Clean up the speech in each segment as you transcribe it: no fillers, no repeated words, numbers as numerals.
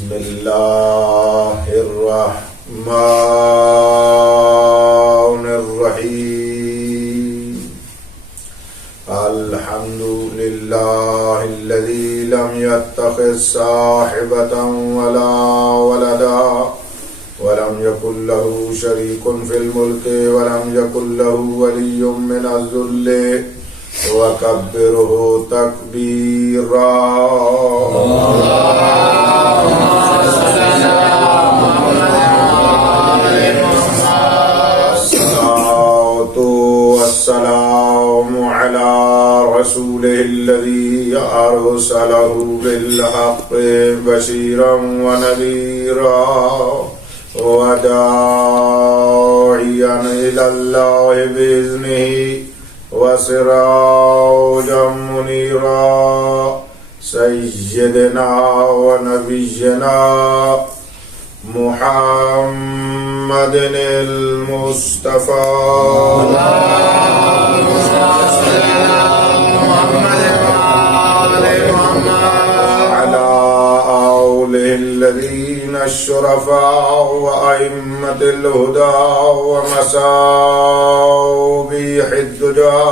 بسم اللہ الرحمن الرحیم الحمد للہ الذی لم يتخذ صاحبة ولا ولدا ولم يكن له شريك في الملك ولم يكن له ولي من الذل وكبره تكبيرا الصلاة والسلام على رسوله الذي أرسله بالحق بشيرا ونذيرا وداعيا إلى الله بإذنه وسراجا منيرا سيدنا ونبينا محمد المصطفى على آله الذين الشرفاء وأئمة الهدى ومصابيح الدجى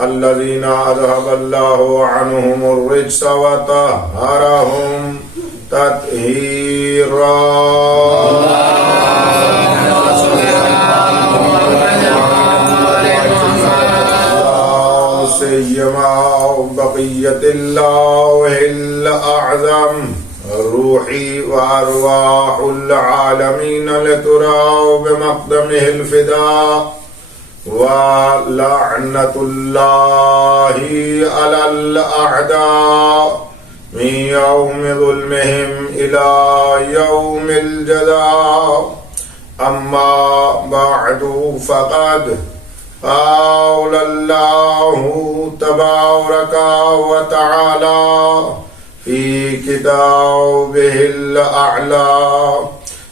الذين أذهب الله عنهم الرجس وطهرهم تطهيرا سيما بقية الله الأعظم روحي وأرواح العالمين لتراو بمقدمه الفداء ولعنة الله على الأعداء من يوم ظلمهم إلى يوم الجزاء أما بعد فقد قال الله تبارك وتعالى في كتابه الأعلى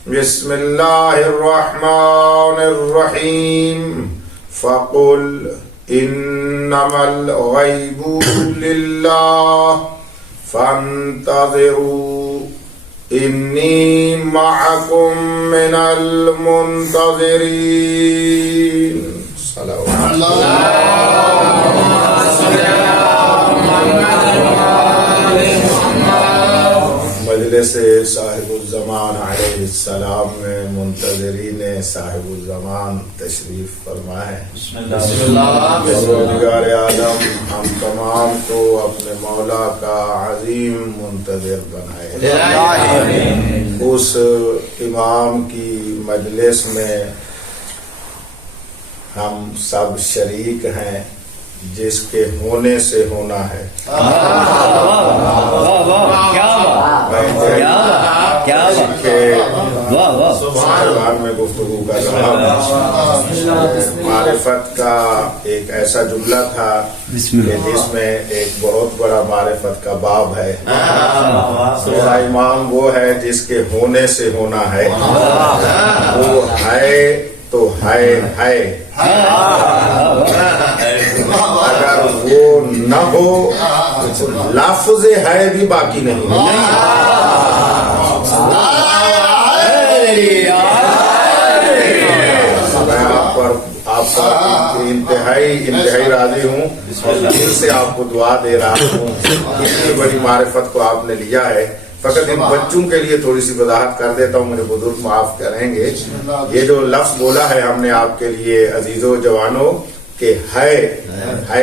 بسم الله الرحمن الرحيم فقل إنما الغيب لله فانتظروا إني معكم من المنتظرين مجلس صاحب الزمان علیہ السلام میں منتظرین صاحب الزمان تشریف فرمائیں. پروردگار عالم ہم تمام کو اپنے مولا کا عظیم منتظر بنائے. اس امام کی مجلس میں ہم سب شریک ہیں جس کے ہونے سے ہونا ہے. میں گفتگو کر رہا ہوں. معرفت کا ایک ایسا جملہ تھا کہ جس میں ایک بہت بڑا معرفت کا باب ہے. میرا امام وہ ہے جس کے ہونے سے ہونا ہے. وہ ہے تو ہے. اگر وہ نہ ہو لفظ ہے بھی باقی نہیں. میں آپ پر انتہائی راضی ہوں اور دل سے آپ کو دعا دے رہا ہوں. اتنی بڑی معرفت کو آپ نے لیا ہے. فقط ان بچوں کے لیے تھوڑی سی وضاحت کر دیتا ہوں, میرے بزرگ معاف کریں گے. یہ جو لفظ بولا ہے ہم نے آپ کے لیے عزیزو جوانوں کہ ہے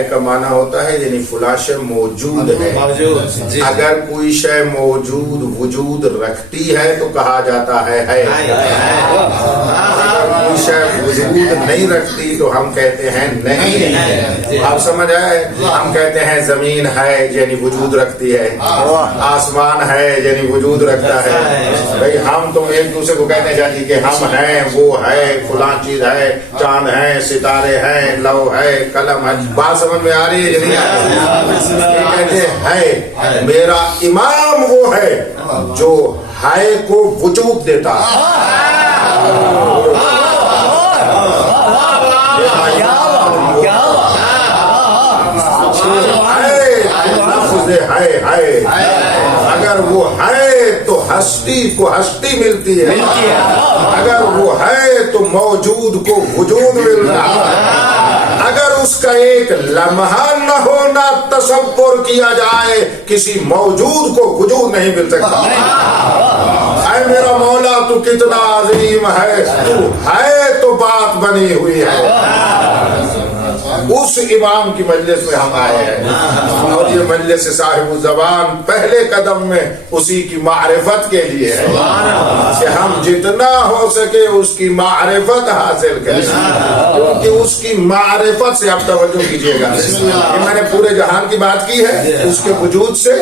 کا معنی ہوتا ہے یعنی فلاں شے موجود ہے. اگر کوئی شے موجود وجود رکھتی ہے تو کہا جاتا ہے. کوئی شے وجود نہیں رکھتی تو ہم کہتے ہیں نہیں. آپ سمجھ آئے؟ ہم کہتے ہیں زمین ہے یعنی وجود رکھتی ہے, آسمان ہے یعنی وجود رکھتا ہے. بھائی ہم تو ایک دوسرے کو کہتے ہیں جی کہ ہم ہیں, وہ ہے, فلاں چیز ہے, چاند ہے, ستارے ہیں, لو ہے, قلم ہے. بات سمجھ میں آ رہی ہے یا نہیں آ رہی؟ کہتے ہیں میرا امام وہ ہے جو ہے کو وجود دیتا ہے. ہے اگر وہ ہے تو ہستی کو ہستی ملتی ہے، اگر وہ ہے تو موجود کو وجود مل رہا ہے، اگر اس کا ایک لمحہ نہ ہونا تصور کیا جائے کسی موجود کو وجود نہیں مل سکتا۔ اے میرا مولا تو کتنا عظیم ہے، تو ہے تو بات بنی ہوئی ہے۔ اس امام کی مجلس میں ہم آئے ہیں اور یہ مجلس صاحب الزبان پہلے قدم میں اسی کی معرفت کے لیے ہے کہ ہم جتنا ہو سکے اس کی معرفت حاصل کریں، کیونکہ اس کی معرفت سے آپ توجہ کیجیے گا کہ میں نے پورے جہان کی بات کی ہے، اس کے وجود سے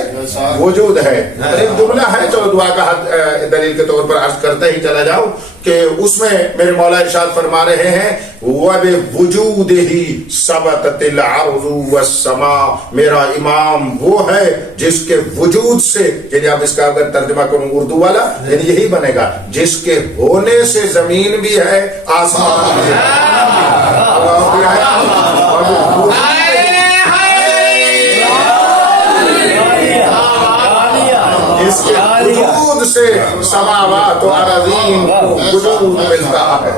وجود ہے۔ ایک جملہ ہے، چلو دعا کا دلیل کے طور پر عرض کرتے ہی چلا جاؤں کہ اس میں میرے مولا ارشاد فرما رہے ہیں وَبِوُجُودِهِ ثبتت الارض والسماء، میرا امام وہ ہے جس کے وجود سے، یعنی آپ اس کا اگر ترجمہ کروں اردو والا یعنی یہی بنے گا، جس کے ہونے سے زمین بھی ہے آسمان بھی ہے۔ جس کے وجود سے سماوات و اراضین کو وجود ملتا ہے۔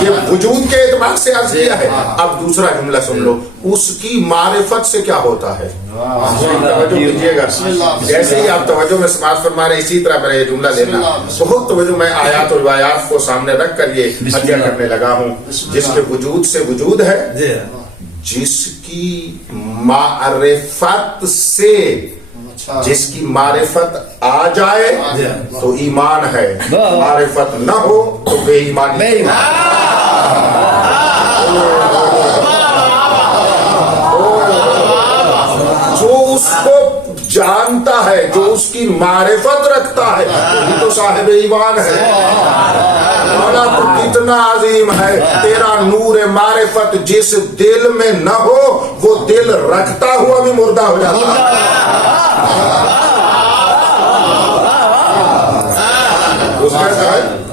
یہ وجود کے اعتبار سے عرض کیا ہے۔ اب دوسرا جملہ سن لو، اس کی معرفت سے کیا ہوتا ہے؟ توجہ کیجیے گا، جیسے ہی آپ توجہ میں سماعت فرما رہے اسی طرح میرا یہ جملہ لینا بہت توجہ، میں آیات و روایات کو سامنے رکھ کر یہ حجیہ کرنے لگا ہوں۔ جس کے وجود سے وجود ہے، جس کی معرفت سے، جس کی معرفت آ جائے تو ایمان ہے، معرفت نہ ہو تو بے ایمانی۔ جو اس کو جانتا ہے، جو اس کی معرفت رکھتا ہے، یہ تو صاحب ایمان ہے۔ مولا تو کتنا عظیم ہے، تیرا نور معرفت جس دل میں نہ ہو وہ دل رکھتا ہوا بھی مردہ ہو جاتا ہے۔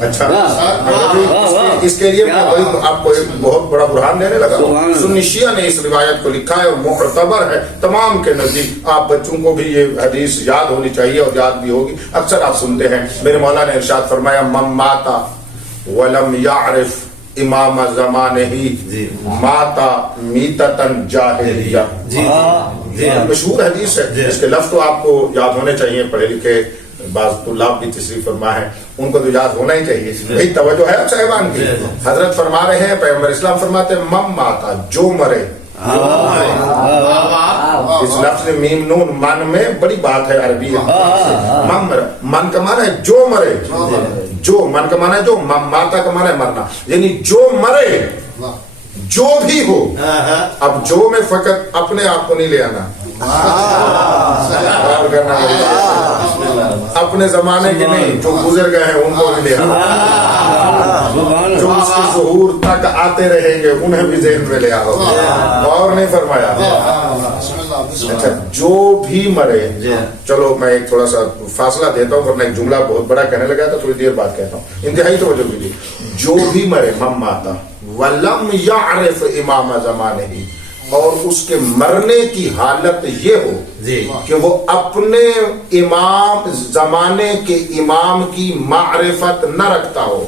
اچھا، اس کے لیے میں آپ کو ایک بہت بڑا برہان دینے لگا ہوں۔ سنی شیعہ نے اس روایت کو لکھا ہے اور معتبر ہے تمام کے نزدیک۔ آپ بچوں کو بھی یہ حدیث یاد ہونی چاہیے اور یاد بھی ہوگی، اکثر آپ سنتے ہیں۔ میرے مولا نے ارشاد فرمایا من ماتا ولم یعرف امام زمانہ ماتا میتتن جاہلیہ۔ مشہور حدیث ہے، اس کے لفظ تو آپ کو یاد ہونے چاہیے، پڑھے لکھے بعض طلاب بھی تشریف فرما ہے، ان کو تو یاد ہونا ہی چاہیے۔ بھئی توجہ ہے اب صاحبان کی؟ حضرت فرما رہے ہیں، پیغمبر اسلام فرماتے ہیں مم ماتا، جو مرے۔ اس لفظ میم نون من میں بڑی بات ہے عربی ہے۔ من کا معنی ہے جو مرے، جو من کا معنی ہے جو، ماتا کا معنی ہے مرنا، یعنی جو مرے جو بھی ہو۔ اب جو میں فقط اپنے آپ کو نہیں لے آنا، اپنے زمانے کے نہیں، جو گزر گئے ہیں ان کو بھی لے آنا، جو اس کے ظہور تک آتے رہیں گے انہیں بھی ذہن میں لے آؤ۔ اور نہیں فرمایا اچھا جو بھی مرے۔ چلو میں ایک تھوڑا سا فاصلہ دیتا ہوں ورنہ ایک جملہ بہت بڑا کہنے لگا تھا، تھوڑی دیر بعد کہتا ہوں، انتہائی توجہ کیجیے۔ جو بھی مرے مم ماتا ولم یعرف امام زمانہ، اور اس کے مرنے کی حالت یہ ہو کہ وہ اپنے امام زمانے کے امام کی معرفت نہ رکھتا ہو۔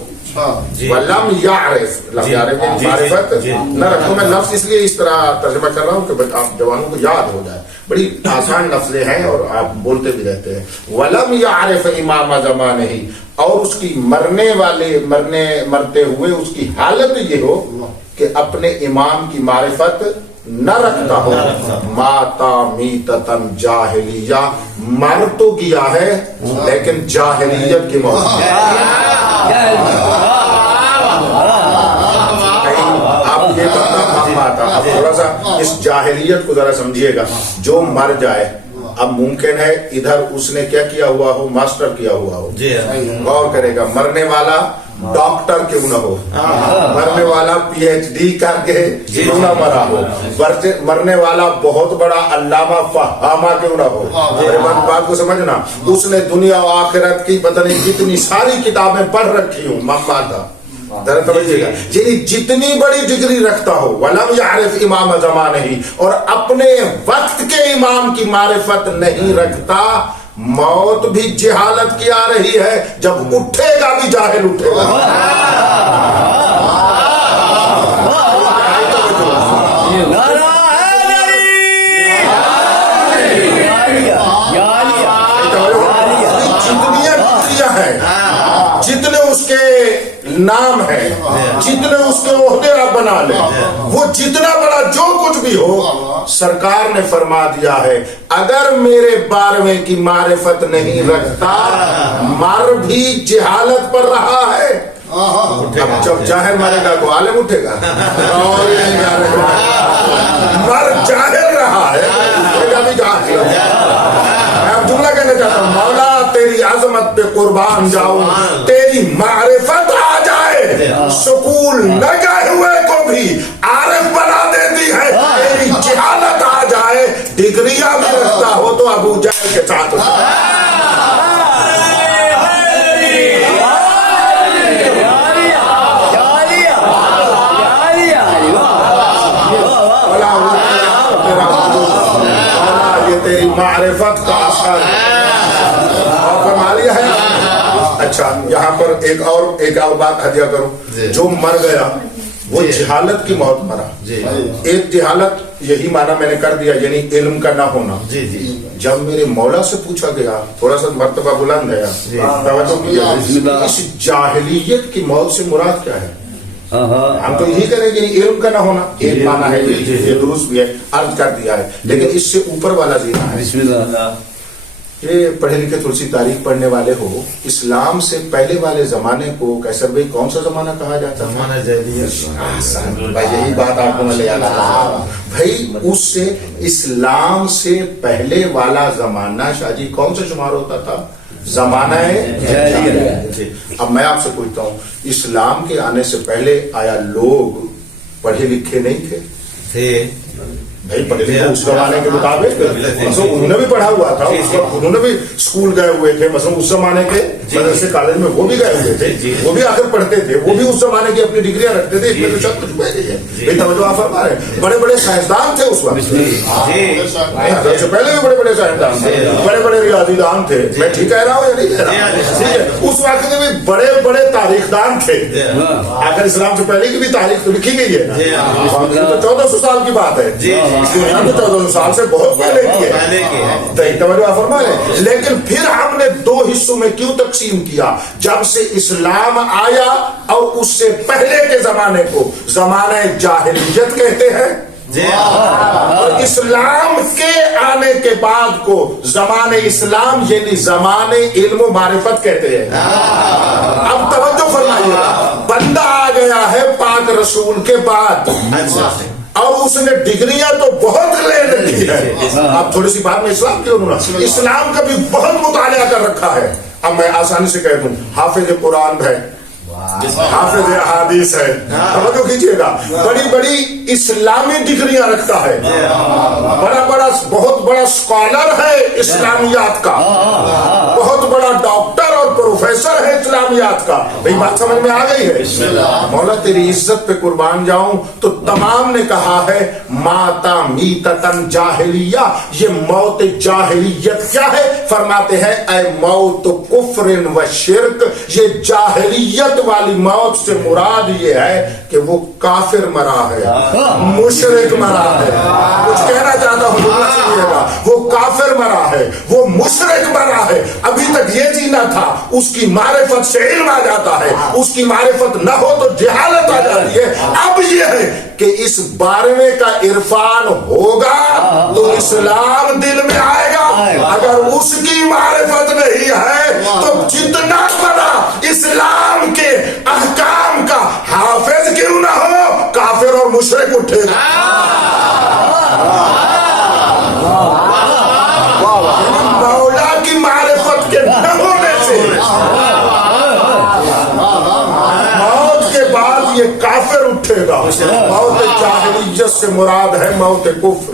ولم یعرف، معرفت نہ رکھتا، میں لفظ اس لیے اس طرح ترجمہ کر رہا ہوں کہ آپ جوانوں کو یاد ہو جائے، بڑی آسان لفظ ہیں اور آپ بولتے بھی رہتے ہیں۔ ولم یعرف امام زمانہ، اور اس کی مرتے ہوئے اس کی حالت یہ ہو کہ اپنے امام کی معرفت نہ رکھتا ہو۔ ماتا میتتن جاہلیہ، مر تو گیا ہے لیکن جاہلیت کی موت۔ آپ یہ ماتا، اب تھوڑا سا اس جاہلیت کو ذرا سمجھیے گا۔ جو مر جائے، اب ممکن ہے ادھر اس نے کیا کیا ہوا ہو، ماسٹر کیا ہوا ہو، غور کرے گا، مرنے والا ڈاکٹر کیوں نہ ہو، مرنے والا پی ایچ ڈی کر کے کیوں نہ مرا ہو، مرنے والا بہت بڑا علامہ فہامہ کیوں نہ ہو۔ بات کو سمجھنا، اس نے دنیا و آخرت کی پتہ نہیں کتنی ساری کتابیں پڑھ رکھی ہوں، مم ماتا ذرا توجہ، یعنی جتنی بڑی ڈگری رکھتا ہو ولم یعرف امام زمانہ ہی، اور اپنے وقت کے امام کی معرفت نہیں رکھتا، موت بھی جہالت کی آ رہی ہے، جب اٹھے گا بھی جاہل اٹھے گا۔ جتنے اس کے نام ہے، جتنے اس کے عہدے آپ بنا لیں، وہ جتنا بڑا جو کچھ بھی ہو، سرکار نے فرما دیا ہے اگر میرے 12ویں کی معرفت نہیں رکھتا مر بھی جہالت پر رہا ہے۔ اب جب جاہل مرے گا تو عالم اٹھے گا، مر جاہل رہا ہے جملہ کہنا چاہتا ہوں، مولا تیری عظمت پہ قربان جاؤں، تیری معرفت آ جائے، سکول نہ گئے ہوئے کو بھی عارف بنا دیتی ہے، تیری جہالت آ جائے، ڈگریاں بھی رکھتا ہو تو ابو جہل کے ساتھ تیری معرفت کا اثر اور فرما لیا ہے۔ اچھا یہاں پر ایک اور بات ہدیہ کروں، جو مر گیا وہ جہالت کی موت مرا۔ ایک جہالت یہی معنی میں نے کر دیا، یعنی علم کا نہ ہونا۔ جب میرے مولا سے پوچھا گیا، تھوڑا سا مرتبہ بلند ہے، اس جاہلیت کی موت سے مراد کیا ہے؟ ہم تو یہی کریں کہ علم کا نہ ہونا ایک معنی ہے، یہ درست بھی ہے، عرض کر دیا ہے، لیکن اس سے اوپر والا زینا ہے۔ بسم اللہ، یہ پڑھے لکھے تھوڑی سی تاریخ پڑھنے والے ہو، اسلام سے پہلے والے زمانے کو کیسر بھائی کون سا زمانہ کہا جاتا ہے؟ زمانہ جاہلیت۔ بھائی یہی بات آپ کو میں لے آنا تھا بھائی، اس سے اسلام سے پہلے والا زمانہ شاہ جی کون سا شمار ہوتا تھا؟ زمانہ جاہلیت۔ اب میں آپ سے پوچھتا ہوں، اسلام کے آنے سے پہلے آیا لوگ پڑھے لکھے نہیں تھے؟ بھائی پڑھے لکھے اس زمانے کے مطابق مثلا انہوں نے بھی پڑھا ہوا تھا، انہوں نے بھی اسکول گئے ہوئے تھے، مثلا اس زمانے کے مدرسے کالج میں وہ بھی گئے ہوئے تھے، وہ بھی آخر پڑھتے تھے، وہ بھی اس زمانے کی اپنی ڈگریاں رکھتے تھے، اس میں تو شک کچھ نہیں ہے۔ توجہ آپ فرما رہے ہیں، بڑے بڑے سائنسدان تھے اس وقت، حضرت سے پہلے بھی بڑے بڑے سائنسدان تھے، بڑے بڑے ریاضی دان تھے، میں ٹھیک کہہ رہا ہوں یا نہیں کہہ رہا؟ اس وقت کے بھی بڑے بڑے تاریخ دان تھے، آخر اسلام سے پہلے کی بھی تاریخ تو لکھی گئی ہے، 1400 سال کی بات ہے، دنیا تو 1400 سال سے بہت پہلے کی ہے۔ توجہ فرما رہے، لیکن پھر ہم نے دو حصوں میں کیوں تقسیم کیا؟ جب سے اسلام آیا اور اس سے پہلے کے زمانے کو زمانہ جاہلیت کہتے ہیں، اور اسلام کے آنے کے بعد کو زمانہ اسلام یعنی زمانہ علم و معرفت کہتے ہیں۔ اب توجہ فرمائیے، بندہ آ گیا ہے پاک رسول کے بعد، اور اس نے ڈگریاں تو بہت لے رکھی ہے۔ اب تھوڑی سی بات میں اسلام کی اسلام کا بھی بہت مطالعہ کر رکھا ہے۔ اب میں آسانی سے کہہ دوں، حافظ قرآن ہے، حافظ احادیث ہے، توجہ کیجئے گا، بڑی بڑی اسلامی ڈگریاں رکھتا ہے، بہت بڑا اسکالر ہے اسلامیات کا، بہت بڑا ڈاکٹر اور پروفیسر ہے اسلامیات کا۔ بھئی بات سمجھ میں آ گئی ہے؟ مولا تیری عزت پہ قربان جاؤں، تو تمام نے کہا ہے ماتا میتتن جاہلیہ، یہ موت جاہلیت کیا ہے؟ فرماتے ہیں اے موت کفر و شرک، یہ جاہلیت والی موت سے مراد یہ ہے کہ وہ کافر مرا ہے، مشرک مرا ہے۔ کچھ کہنا چاہتا ہوں، وہ کافر مرا ہے، وہ مشرک مرا ہے۔ ابھی تک یہ جینا تھا، اس کی معرفت سے علم آ جاتا ہے، اس کی معرفت نہ ہو تو جہالت آ جاتی ہے۔ اب یہ ہے کہ اس 12ویں کا عرفان ہوگا تو اسلام دل میں آئے گا، اگر اس کی معرفت نہیں ہے تو جتنا بڑا اسلام کے احکام کا حافظ کیوں نہ ہو، کافر اور مشرک اٹھے گا۔ مولا کی معرفت کے نہ ہونے سے موت کے بعد یہ کافر اٹھے گا۔ موت جاہلیت سے مراد ہے موت کفر۔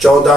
14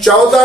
14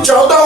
14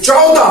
14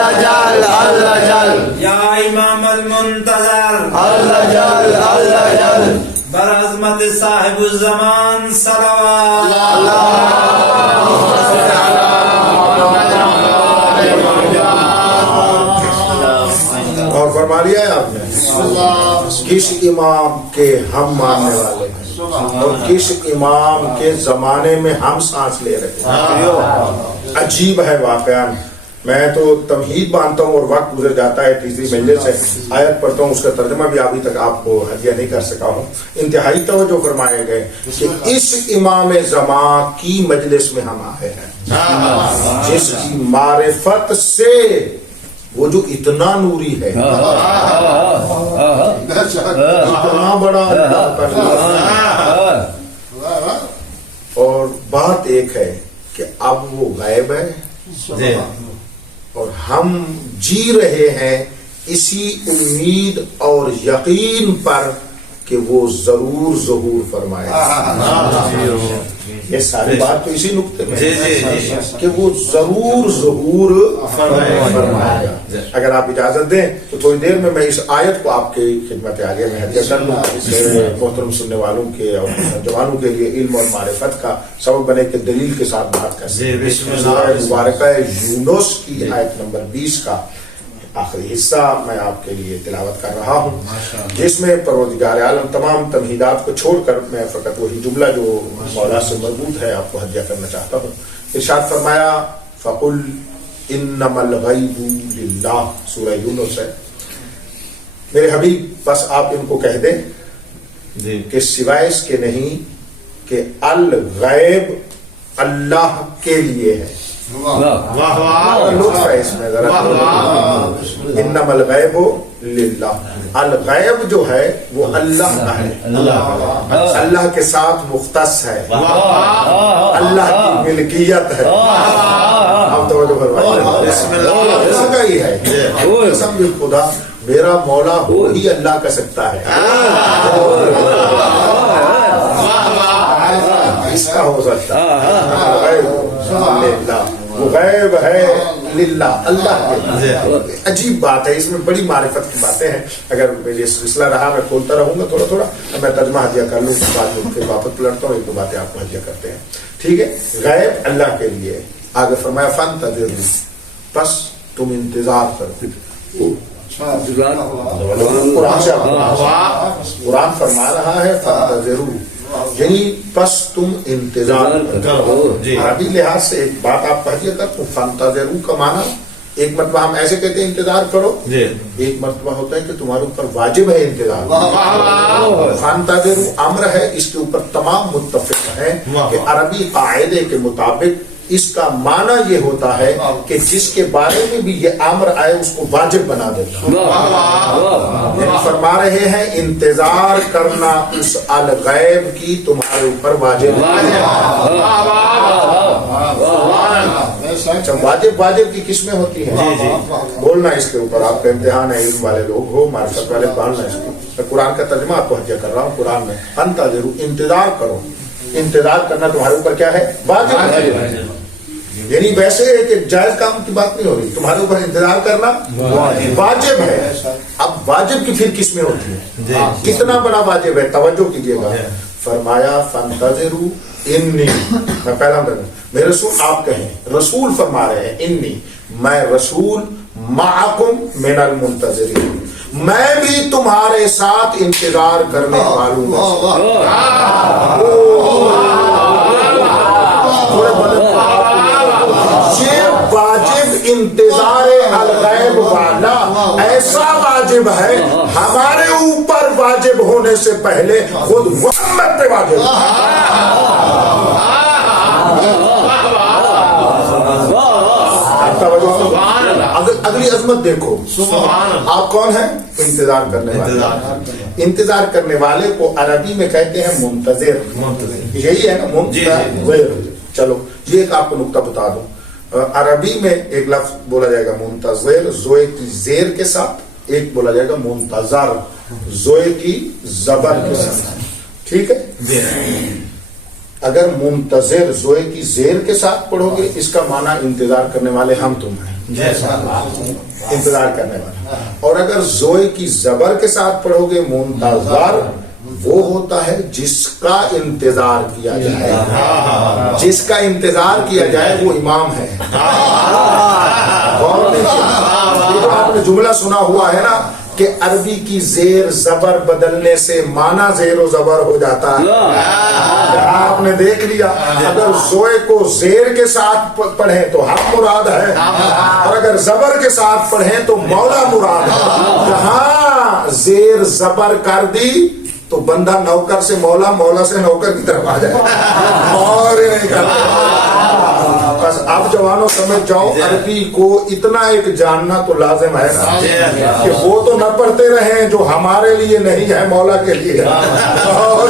اللہ جل اللہ جل یا امام المنتظر اللہ جل اللہ جل برعظمت صاحب الزمان صلوات اور فرما لیا ہے آپ نے کس امام کے ہم ماننے والے ہیں اور کس امام کے زمانے میں ہم سانس لے رہے ہیں. عجیب ہے واقعہ. میں تو تمہید مانتا ہوں اور وقت گزر جاتا ہے. تیسری مجلس سے آیت پڑھتا ہوں, اس کا ترجمہ بھی ابھی تک آپ کو ہدیہ نہیں کر سکا ہوں. انتہائی توجہ فرمائے گئے کہ اس امام زمان کی مجلس میں ہم آئے ہیں جس کی معرفت سے وہ جو اتنا نوری ہے, اتنا بڑا اللہ کا نور. اور بات ایک ہے کہ اب وہ غائب ہے اور ہم جی رہے ہیں اسی امید اور یقین پر کہ وہ ضرور ظہور فرمائے گا. یہ ساری بات تو اسی نقطے میں کہ وہ ضرور ظہور فرمائے گا. اگر آپ اجازت دیں تو تھوڑی دیر میں اس آیت کو آپ کی خدمت عالیہ میں ہدیہ کر لوں. محترم سننے والوں کے اور جوانوں کے لیے علم اور معرفت کا سبب بنے کہ دلیل کے ساتھ بات کر سکیں. مبارکہ یونس کی آیت نمبر 20 کا آخری حصہ میں آپ کے لیے تلاوت کر رہا ہوں, جس میں پروردگار عالم تمام تمہیدات کو چھوڑ کر میں فقط وہی جملہ جو مولا سے مربوط ہے آپ کو ہدیہ کرنا چاہتا ہوں. ارشاد فرمایا فَقُلْ إِنَّمَا الْغَيْبُ لِلَّهِ. سورہ یونس ہے. میرے حبیب بس آپ ان کو کہہ دیں کہ سوائے اس کے نہیں کہ الغیب اللہ کے لیے ہے. لطف ہے اس میں ذرا. انما الغیب للہ. الغیب جو ہے وہ اللہ کا ہے, اللہ کے ساتھ مختص ہے, اللہ کی ملکیت ہے. اب توجہ فرمائیے, اللہ کا ہی ہے. قسم خدا میرا مولا وہی اللہ کا سکتا ہے. اس کا ہو سکتا ہے. وہ غیب ہے للہ, اللہ کے. عجیب بات ہے, اس میں بڑی معرفت کی باتیں ہیں. اگر میری سلسلہ رہا میں کھولتا رہوں گا تھوڑا تھوڑا, میں ترجمہ ہدیہ کر لوں, بعد میں پھر واپس پلٹتا ہوں, ایک دو باتیں آپ کو ہدیہ کرتے ہیں. ٹھیک ہے. غیب اللہ کے لیے. آگے فرمایا فانتظروا, بس تم انتظار کرو. قرآن فرما رہا ہے فانتظروا, یعنی بس تم انتظار کرو. عربی لحاظ سے ایک بات آپ پڑھیے گا تو فانتظروا کا معنی ایک مرتبہ ہم ایسے کہتے ہیں انتظار کرو, ایک مرتبہ ہوتا ہے کہ تمہارے اوپر واجب ہے انتظار. فانتظروا امر ہے, اس کے اوپر تمام متفق ہیں کہ عربی قاعدے کے مطابق اس کا معنی یہ ہوتا ہے کہ جس کے بارے میں بھی یہ امر آئے اس کو واجب بنا دیتا. یعنی فرما رہے ہیں انتظار کرنا اس الغیب کی تمہارے اوپر واجب ہے. واجب کی قسمیں ہوتی ہیں, بولنا اس کے اوپر آپ کا امتحان ہے. علم والے لوگ ہو, معرفت والے, پڑھنا اس کو. میں قرآن کا ترجمہ آپ کو ہدیہ کر رہا ہوں. قرآن میں انتظروا, انتظار کرو. انتظار کرنا تمہارے اوپر کیا ہے؟ واجب ہے. یعنی ویسے کہ جائز کام کی بات نہیں ہو رہی, تمہارے اوپر انتظار کرنا واجب ہے. اب واجب کی پھر قسمیں ہوتی ہیں, کتنا بڑا واجب ہے توجہ کیجیے گا. فرمایا فانتظروا انی, میں پہلا میرے رسول, آپ کہیں رسول فرما رہے ہیں انی, میں رسول معکم من المنتظرین, میں بھی تمہارے ساتھ انتظار کرنے والوں ہوں. یہ واجب انتظار الغیب والا ایسا واجب ہے ہمارے اوپر واجب ہونے سے پہلے خود محمد پہ واجب. اگلی عظمت دیکھو. آپ کون ہیں؟ انتظار کرنے والے. انتظار کرنے والے کو عربی میں کہتے ہیں منتظر. یہی ہے نا منتظر. چلو یہ ایک آپ کو نقطہ بتا دوں. عربی میں ایک لفظ بولا جائے گا منتظر زوئے کی زیر کے ساتھ, ایک بولا جائے گا منتظر زوئے کی زبر کے ساتھ. ٹھیک ہے. اگر منتظر زوئے کی زیر کے ساتھ پڑھو گے اس کا معنی انتظار کرنے والے ہم تم ہیں، انتظار کرنے والے. اور اگر زوئے کی زبر کے ساتھ پڑھو گے منتظر وہ ہوتا ہے جس کا انتظار کیا جائے، جس کا انتظار کیا جائے وہ امام ہے. غور نہیں کیا؟ یہ جو آپ نے جملہ سنا ہوا ہے نا کہ عربی کی زیر زبر بدلنے سے معنی زیر و زبر ہو جاتا ہے، آپ نے دیکھ لیا. اگر زوئے کو زیر کے ساتھ پڑھیں تو ہم مراد ہے، اور اگر زبر کے ساتھ پڑھیں تو مولا مراد ہے. جہاں زیر زبر کر دی تو بندہ نوکر سے مولا، مولا سے نوکر کی طرف آ جائے اور نہیں کرتا. بس اب جوانوں سمجھ جاؤ عربی کو اتنا ایک جاننا تو لازم ہے نا کہ وہ تو نہ پڑھتے رہیں جو ہمارے لیے نہیں ہے مولا کے لیے. اور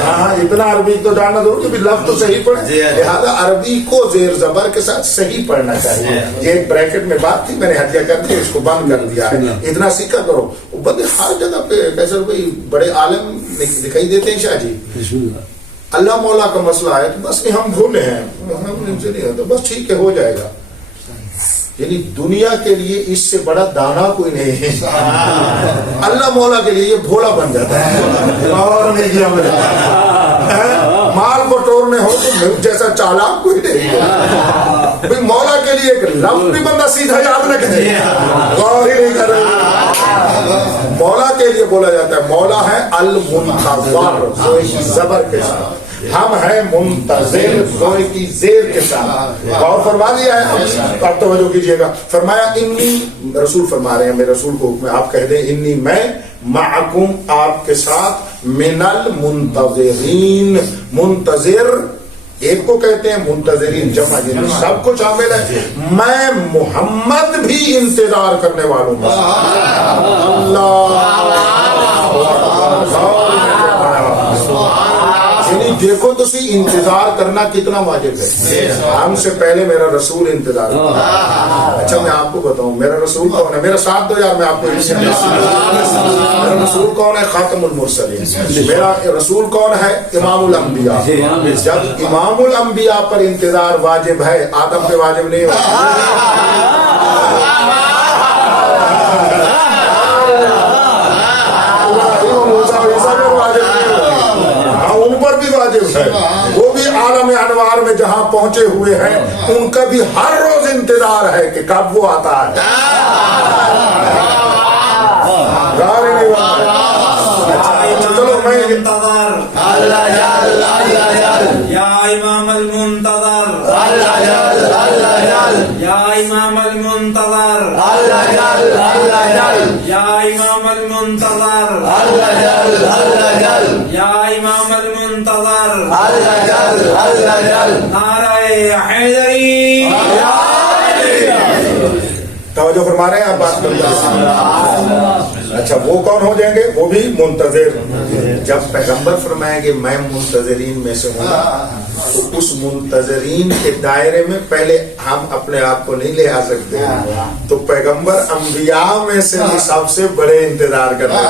ہاں اتنا عربی تو جاننا ضرور کہ لفظ تو صحیح پڑھیں. لہذا عربی کو زیر زبر کے ساتھ صحیح پڑھنا چاہیے. یہ ایک بریکٹ میں بات تھی، میں نے ہدیہ کر دی، اس کو بند کر دیا ہے. اتنا سیکھا کرو. بندے ہر جگہ پہ کیسے بھائی بڑے عالم دکھائی دیتے ہیں. شاہ جی اللہ مولا کا مسئلہ ہے تو بس ہم بھولے ہیں، ہم سے نہیں ہوتا، بس ٹھیک ہے ہو جائے گا. یعنی دنیا کے لیے اس سے بڑا دانا کوئی نہیں ہے. اللہ مولا کے لیے یہ بھولا بن جاتا ہے اور نہیں کیا مال بٹورنے ہو تو جیسا چالاک کوئی نہیں ہے. مولا کے لیے ایک لفظ بھی بندہ سیدھا یاد رکھے غور ہی نہیں کر رہے. مولا کے لیے بولا جاتا ہے مولا ہے المنتظر زوئے کی زبر کے ساتھ، ہم ہیں منتظر زوئے کی زیر کے ساتھ. غور فرما دیا ہے. آپ توجہ کیجئے گا. فرمایا انی، رسول فرما رہے ہیں میرے رسول کو حکم ہے آپ کہہ دیں انی میں معکم آپ کے ساتھ من المنتظرین. منتظر ایک کو کہتے ہیں منتظرین جمع جن سب کو شامل ہے. میں محمد بھی انتظار کرنے والوں میں. دیکھو تو سی انتظار کرنا کتنا واجب ہے. ہم سے پہلے میرا رسول انتظار کرتا. اچھا میں آپ کو بتاؤں میرا رسول کون ہے؟ میرا ساتھ دو یار میں آپ کو. میرا رسول کون ہے؟ خاتم المرسلین. میرا رسول کون ہے؟ امام الانبیاء. جب امام الانبیاء پر انتظار واجب ہے آدم پہ واجب نہیں ہوگا. وہ بھی عالم انوار میں جہاں پہنچے ہوئے ہیں ان کا بھی ہر روز انتظار ہے کہ کب وہ آتا ہے. چلو میں یا امام المنتظر یا امام المنتظر یا امام المنتظر یا امام المنتظر نعرہ حیدری. توجہ فرما رہے ہیں آپ بات کر. اچھا وہ کون ہو جائیں گے؟ وہ بھی منتظر. جب پیغمبر فرمائیں گے میں منتظرین میں سے ہوں تو اس منتظرین کے دائرے میں پہلے ہم اپنے آپ کو نہیں لے آ سکتے. تو پیغمبر انبیاء میں سے بھی سب سے بڑے انتظار کر رہے ہیں.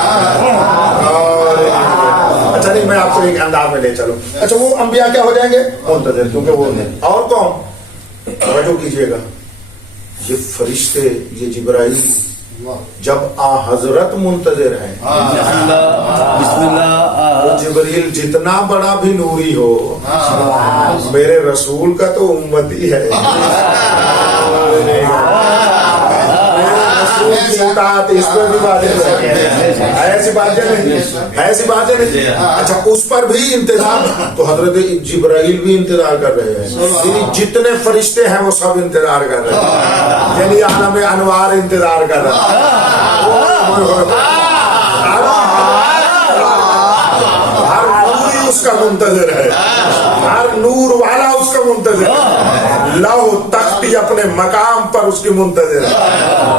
اچھا نہیں میں آپ کو ایک انداز میں لے چلو. اچھا وہ انبیاء کیا ہو جائیں گے؟ منتظر. کیونکہ وہ نہیں. اور کون؟ توجہ کیجئے گا. یہ فرشتے یہ جبرائیل جب حضرت منتظر ہیں. وہ جبریل جتنا بڑا بھی نوری ہو میرے رسول کا تو امتی ہے. اس پر بھی واجب ہے. ایسی باتیں نہیں، ایسی باتیں نہیں. اچھا اس پر بھی انتظار. تو حضرت جبرائیل بھی انتظار کر رہے ہیں. یعنی جتنے فرشتے ہیں وہ سب انتظار کر رہے ہیں. یعنی عالم انوار انتظار کر رہا ہے. ہر نور اس کا منتظر ہے، ہر نور والا اس کا منتظر ہے. لوح تختی اپنے مقام پر اس کی منتظر ہے.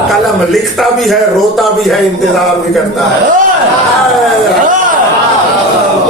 قلم لکھتا بھی ہے، روتا بھی ہے، انتظار بھی کرتا ہے.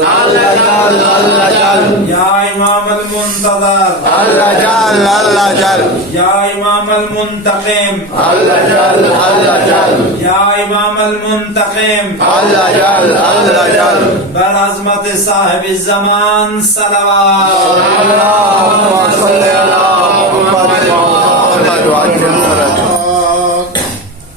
Allah jal, Allah jal, Ya Imam al-Muntazar, Allah jal, Allah jal, Ya Imam al-Muntaqim, Allah jal, Allah jal, Ya Imam al-Muntaqim, Allah jal, Allah jal. بر عظمت صاحب الزمان صلوات. Allahumma salli ala Muhammad wa ajil faraj.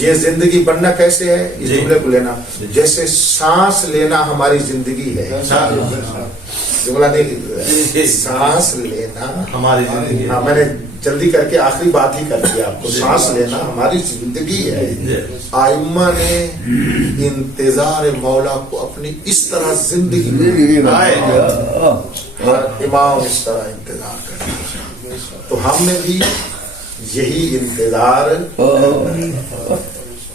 یہ زندگی بننا کیسے ہے؟ اس جی. جملے کو لینا جیسے سانس لینا ہماری زندگی ہے. جملہ نہیں، سانس لینا ہماری زندگی. ہاں میں نے جلدی کر کے آخری بات ہی کر دیا آپ کو. سانس لینا ہماری زندگی ہے. آئمہ نے انتظار مولا کو اپنی اس طرح زندگی میں امام اس طرح انتظار کرتے. تو ہم نے بھی یہی انتظار،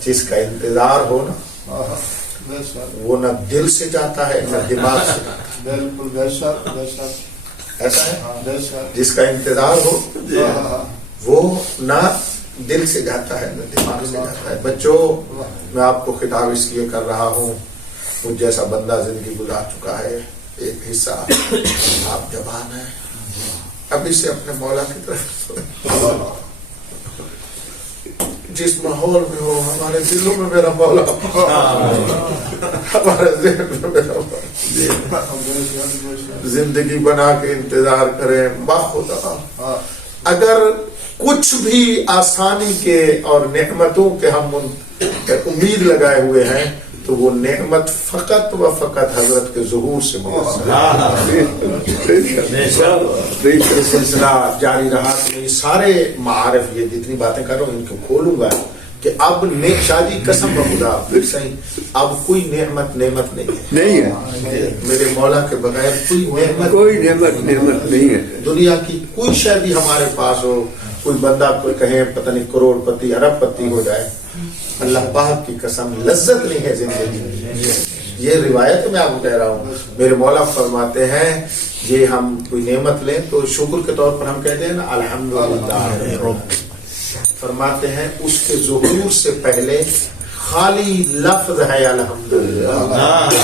جس کا انتظار ہو نا وہ نہ دل سے جاتا ہے نہ دماغ سے جاتا ہے. بالکل بے شک بے شک ایسا ہے بے شک. جس کا انتظار ہو وہ نہ دل سے جاتا ہے نہ دماغ سے جاتا ہے. بچوں میں آپ کو خطاب اس لیے کر رہا ہوں، مجھ جیسا بندہ زندگی گزار چکا ہے، ایک حصہ آپ جوان ہیں، ابھی سے اپنے مولا کی طرف جس ماحول میں ہو ہمارے دلوں میں میرا مولا، ہمارے ذہن میں میرا مولا، زندگی بنا کے انتظار کریں. باخدا اگر کچھ بھی آسانی کے اور نعمتوں کے ہم امید لگائے ہوئے ہیں تو وہ نعمت فقط و فقط حضرت کے ظہور سے میسر ہے. سلسلہ جاری رہا کہ سارے معارف، یہ جتنی باتیں کر رہا ہوں ان کو کھولوں گا کہ اب شاہ جی قسم بخدا پھر صحیح اب کوئی نعمت نہیں ہے. میرے مولا کے بغیر کوئی نعمت نہیں ہے. دنیا کی کوئی شے بھی ہمارے پاس ہو، کوئی بندہ کوئی کہیں پتہ نہیں کروڑ پتی ارب پتی ہو جائے، اللہ پاک کی قسم لذت نہیں ہے زندگی میں. یہ روایت میں آپ کو کہہ رہا ہوں. میرے مولا فرماتے ہیں یہ ہم کوئی نعمت لیں تو شکر کے طور پر ہم کہتے ہیں نا الحمدللہ. فرماتے ہیں اس کے ظہور سے پہلے خالی لفظ ہے الحمدللہ.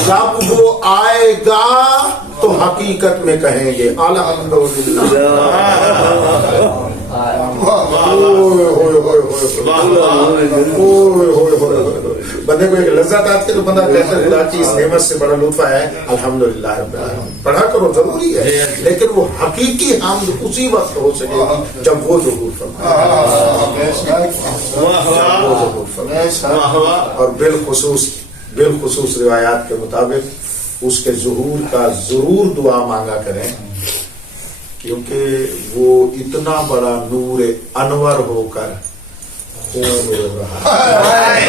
جب وہ آئے گا تو حقیقت میں کہیں گے الحمدللہ. بندے کو ایک لذت آتی ہے تو بندہ کہتا ہے خدا کی اس نعمت سے بڑا لطف ہے الحمدللہ رب العالمین. پڑھا کرو ضروری ہے، لیکن وہ حقیقی حمد اسی وقت ہو سکے گی جب وہ ظہور فرمائے. اور بالخصوص روایات کے مطابق اس کے ظہور کا ضرور دعا مانگا کریں، کیونکہ وہ اتنا بڑا نور انور ہو کر خون رو رہا ہے.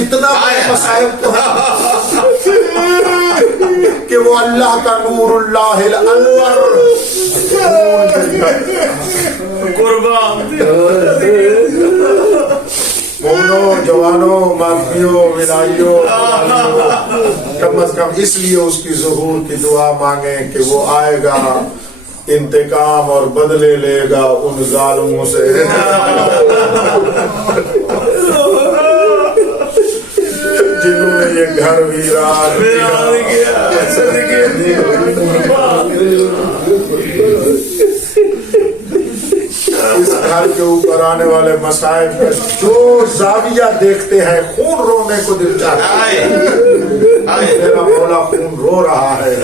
اتنا مصائب کہ وہ اللہ کا نور اللہ الانور قربان بولو جوانوں مادیوں ولائیوں کم از کم اس لیے اس کی ظہور کی دعا مانگیں کہ وہ آئے گا انتقام اور بدلے لے گا ان ظالموں سے جنہوں نے یہ گھر ویران کیا. اس گھر کے اوپر آنے والے مسائل میں جو زاویہ دیکھتے ہیں خون رونے کو دل چاہتا ہے. میرا مولا خون رو رہا ہے.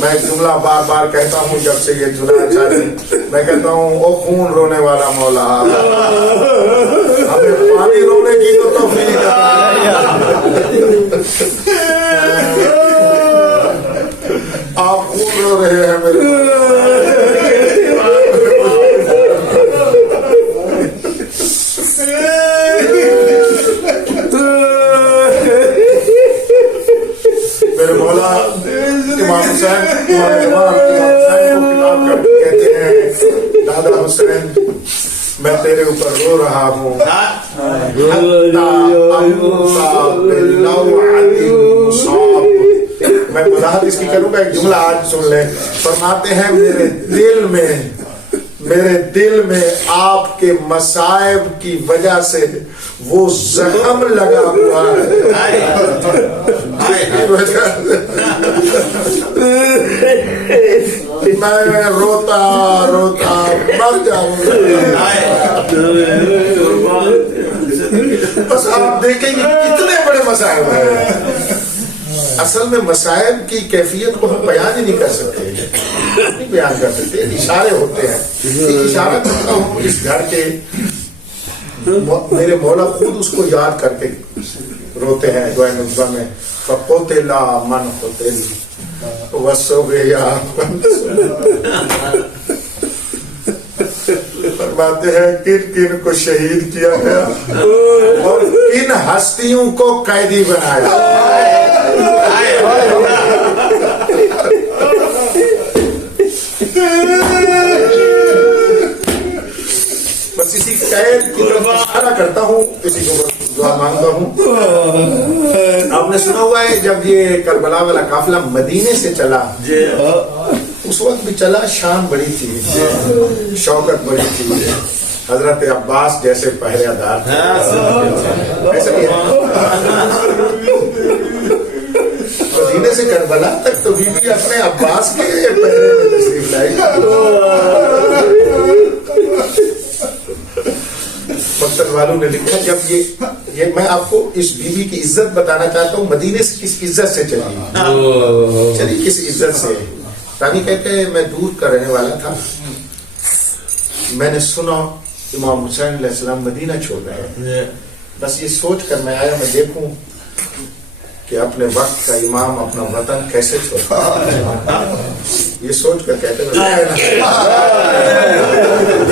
میں ایک جملہ بار بار کہتا ہوں جب سے یہ چنا چاہتی میں کہتا ہوں او خون رونے والا مولا ہمیں پانی رونے کی تو توفیق آپ خون رو رہے ہیں میرے مولا. امام حسین کو کہتے ہیں دادا حسین میں تیرے اوپر رو رہا ہوں میں وضاحت اس کی کروں گا. ایک جملہ آج سن لیں. فرماتے ہیں میرے دل میں آپ کے مصائب کی وجہ سے وہ زخم لگا ہوا ہے. میں روتا روتا مر جاؤں گا. بس آپ دیکھیں گے کتنے بڑے مصائب ہیں. اصل میں مصائب کی کیفیت کو ہم بیان ہی نہیں کر سکتے, نہیں بیان کر سکتے, اشارے ہوتے ہیں. ایک اشارہ کرتا ہوں اس گھر کے, میرے مولا خود اس کو یاد کر کے روتے ہیں دعائے نصبہ میں, فَقُتِلَ مَنْ قُتِلَ وَالصُّبْحِ فرماتے ہیں کن کن کو شہید کیا گیا اور کن ہستیوں کو قیدی بنایا. بس اسی قید کی طرف اشارہ کرتا ہوں, کسی کو دعا مانگتا ہوں. آپ نے سنا ہوا ہے جب یہ کربلا والا قافلہ مدینے سے چلا, اس وقت بھی چلا, شان بڑی تھی, شوکت بڑی تھی, حضرت عباس جیسے پہرے دار تھے, ایسا نہیں ہے. مدینے سے کربلا تک تو بی بی اپنے عباس کے پہرے میں تشریف لائی. مقتل والوں نے لکھا جب یہ میں آپ کو اس بی بی کی عزت بتانا چاہتا ہوں, مدینے سے کس عزت سے چلی کس عزت سے. رانی کہتے ہیں میں دور کا رہنے والا تھا, میں نے سنا امام حسین علیہ السلام مدینہ چھوڑ رہے ہیں. بس یہ سوچ کر میں آیا, میں دیکھوں کہ اپنے وقت کا امام اپنا وطن کیسے چھوڑا. یہ سوچ کر کہتے ہیں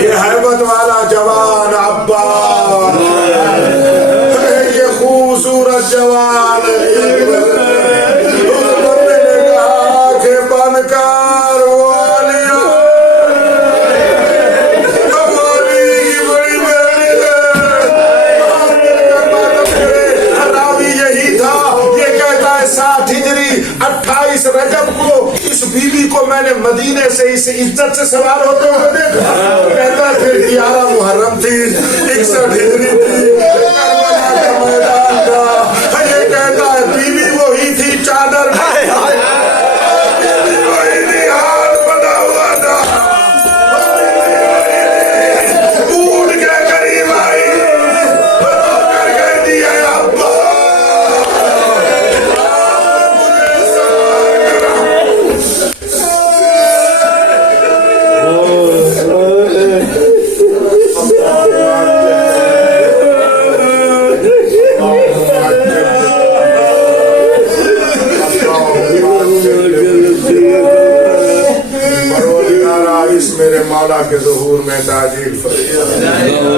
یہ ہیبت والا جوان عباس, یہ خوبصورت جوان, بنکار والیا بڑی بیٹی راوی یہی تھا. یہ کہتا ہے 7 ہجری 28 رجب کو اس بیوی کو میں نے مدینے سے اس عزت سے سوار ہوتے ہوئے دیکھا. کہتا ہے پھر 11 محرم تھی, 61 ہجری تھی, کربلا کا میدان تھا. یہ کہتا ہے بیوی وہی تھی, چادر میرے مولا کے ظہور میں تاجیل فرمائے.